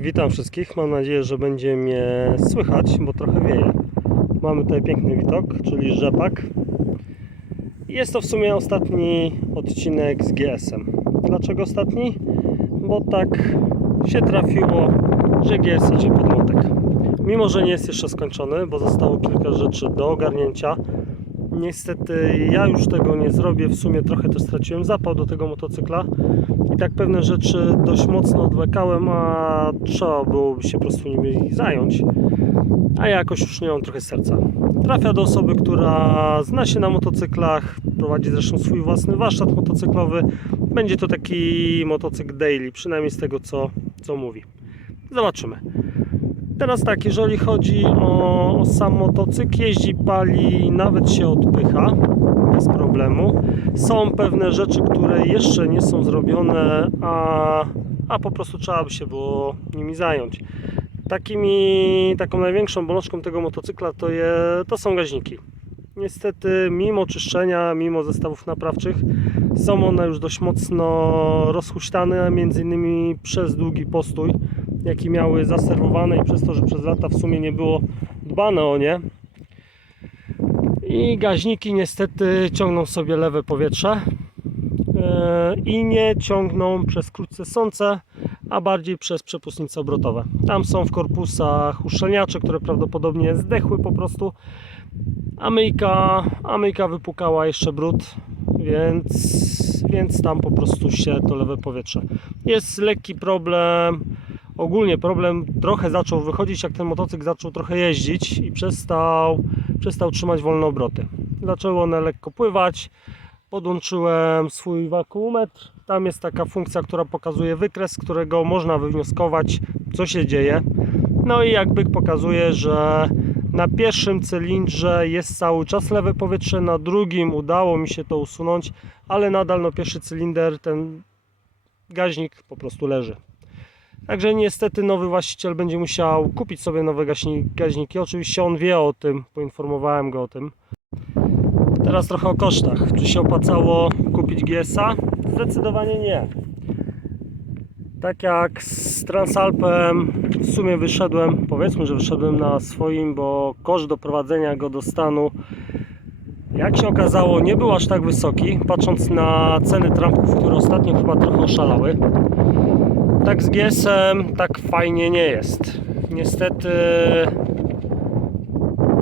Witam wszystkich. Mam nadzieję, że będzie mnie słychać, bo trochę wieje. Mamy tutaj piękny widok, czyli rzepak. Jest to w sumie ostatni odcinek z GS-em. Dlaczego ostatni? Bo tak się trafiło, że GS idzie pod. Mimo, że nie jest jeszcze skończony, bo zostało kilka rzeczy do ogarnięcia. Niestety ja już tego nie zrobię. W sumie trochę też straciłem zapał do tego motocykla i tak pewne rzeczy dość mocno odwlekałem, a trzeba byłoby się po prostu nimi zająć. A ja jakoś już nie mam trochę serca. Trafia do osoby, która zna się na motocyklach, prowadzi zresztą swój własny warsztat motocyklowy. Będzie to taki motocykl daily, przynajmniej z tego co, co mówi. Zobaczymy. Teraz tak, jeżeli chodzi o, o sam motocykl, jeździ, pali, nawet się odpycha bez problemu. Są pewne rzeczy, które jeszcze nie są zrobione, a, a po prostu trzeba by się było nimi zająć. Takimi, taką największą bolączką tego motocykla to, je, to są gaźniki. Niestety, mimo czyszczenia, mimo zestawów naprawczych, są one już dość mocno rozhuśtane, między innymi przez długi postój, jaki miały zaserwowane i przez to, że przez lata w sumie nie było dbane o nie. I gaźniki niestety ciągną sobie lewe powietrze e, i nie ciągną przez krótce sące, a bardziej przez przepustnice obrotowe. Tam są w korpusach uszczelniacze, które prawdopodobnie zdechły po prostu, a myjka, a myjka wypukała jeszcze brud, więc, więc tam po prostu się to lewe powietrze. Jest lekki problem, ogólnie problem trochę zaczął wychodzić, jak ten motocykl zaczął trochę jeździć i przestał, przestał trzymać wolne obroty. Zaczęły one lekko pływać. Podłączyłem swój wakuometr. Tam jest taka funkcja, która pokazuje wykres, z którego można wywnioskować, co się dzieje. No i jak byk pokazuje, że na pierwszym cylindrze jest cały czas lewe powietrze, na drugim udało mi się to usunąć, ale nadal no pierwszy cylinder, ten gaźnik po prostu leży. Także niestety nowy właściciel będzie musiał kupić sobie nowe gaźniki. Oczywiście on wie o tym, poinformowałem go o tym. Teraz trochę o kosztach. Czy się opłacało kupić GS-a? Zdecydowanie nie. Tak jak z Transalpem w sumie wyszedłem, powiedzmy, że wyszedłem na swoim, bo koszt doprowadzenia go do stanu jak się okazało nie był aż tak wysoki, patrząc na ceny trampków, które ostatnio chyba trochę oszalały. Tak z GS-em tak fajnie nie jest. Niestety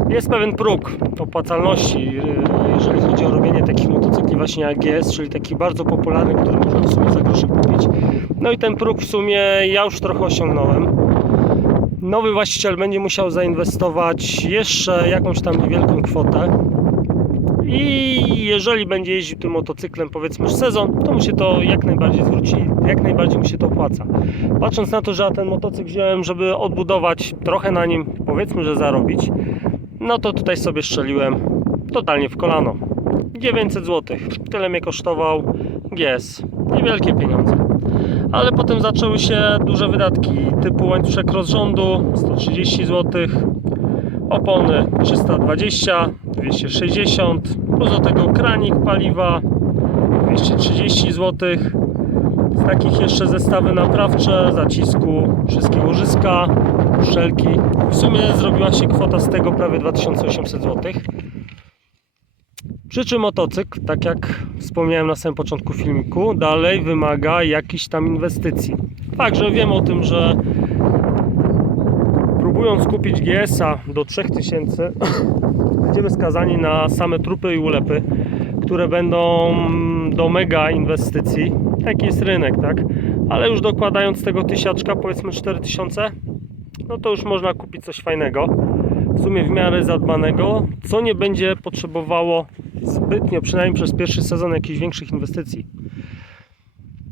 jest pewien próg opłacalności, yy, jeżeli chodzi o robienie takich motocykli właśnie jak GS, czyli taki bardzo popularny, który można w sumie za grosze kupić. No i ten próg w sumie ja już trochę osiągnąłem. Nowy właściciel będzie musiał zainwestować jeszcze jakąś tam niewielką kwotę. I jeżeli będzie jeździł tym motocyklem powiedzmy sezon, to mu się to jak najbardziej zwróci, jak najbardziej mu się to opłaca. Patrząc na to, że ja ten motocykl wziąłem, żeby odbudować trochę na nim, powiedzmy, że zarobić, no to tutaj sobie strzeliłem totalnie w kolano. 900 zł. Tyle mnie kosztował GS. Niewielkie pieniądze. Ale potem zaczęły się duże wydatki typu łańcuszek rozrządu 130 zł, opony 320, 260, plus do tego kranik paliwa 230 zł. Z takich jeszcze zestawy naprawcze, zacisku, wszystkie łożyska, wszelki. W sumie zrobiła się kwota z tego prawie 2800 zł. Przy czym motocykl, tak jak wspomniałem na samym początku filmiku, dalej wymaga jakichś tam inwestycji. Także wiem o tym, że próbując kupić GS-a do 3000 będziemy skazani na same trupy i ulepy, które będą do mega inwestycji. Taki jest rynek, tak? Ale już dokładając tego tysiaczka, powiedzmy 4000, no to już można kupić coś fajnego. W sumie w miarę zadbanego, co nie będzie potrzebowało zbytnio, przynajmniej przez pierwszy sezon, jakichś większych inwestycji.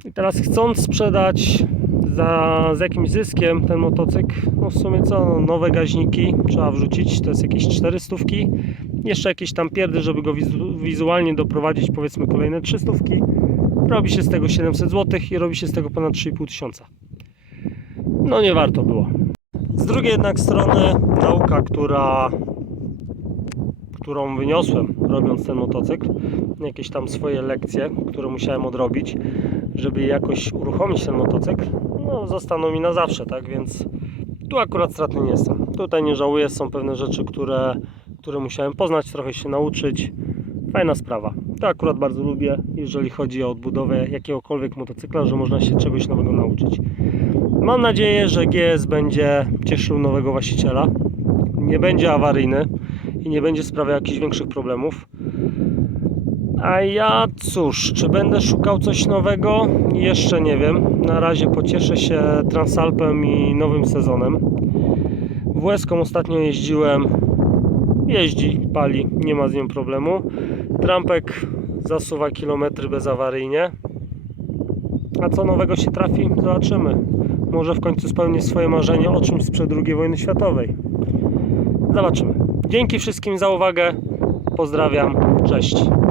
I teraz chcąc sprzedać za, z jakimś zyskiem ten motocykl, no w sumie co, no nowe gaźniki trzeba wrzucić, to jest jakieś 400, jeszcze jakieś tam pierdy, żeby go wizu, wizualnie doprowadzić, powiedzmy kolejne 300, robi się z tego 700 zł i robi się z tego ponad 3,5 tysiąca. No nie warto było. Z drugiej jednak strony nauka, która którą wyniosłem robiąc ten motocykl, jakieś tam swoje lekcje, które musiałem odrobić, żeby jakoś uruchomić ten motocykl, no, zostaną mi na zawsze, tak? Więc tu akurat stratny nie jestem. Tutaj nie żałuję, są pewne rzeczy, które, które musiałem poznać, trochę się nauczyć. Fajna sprawa. To akurat bardzo lubię, jeżeli chodzi o odbudowę jakiegokolwiek motocykla, że można się czegoś nowego nauczyć. Mam nadzieję, że GS będzie cieszył nowego właściciela. Nie będzie awaryjny i nie będzie sprawiał jakichś większych problemów. A ja cóż, czy będę szukał coś nowego? Jeszcze nie wiem. Na razie pocieszę się Transalpem i nowym sezonem. WS-ką ostatnio jeździłem. Jeździ, pali, nie ma z nią problemu. Trampek zasuwa kilometry bezawaryjnie. A co nowego się trafi? Zobaczymy. Może w końcu spełnię swoje marzenie o czymś sprzed II wojny światowej. Zobaczymy. Dzięki wszystkim za uwagę. Pozdrawiam. Cześć.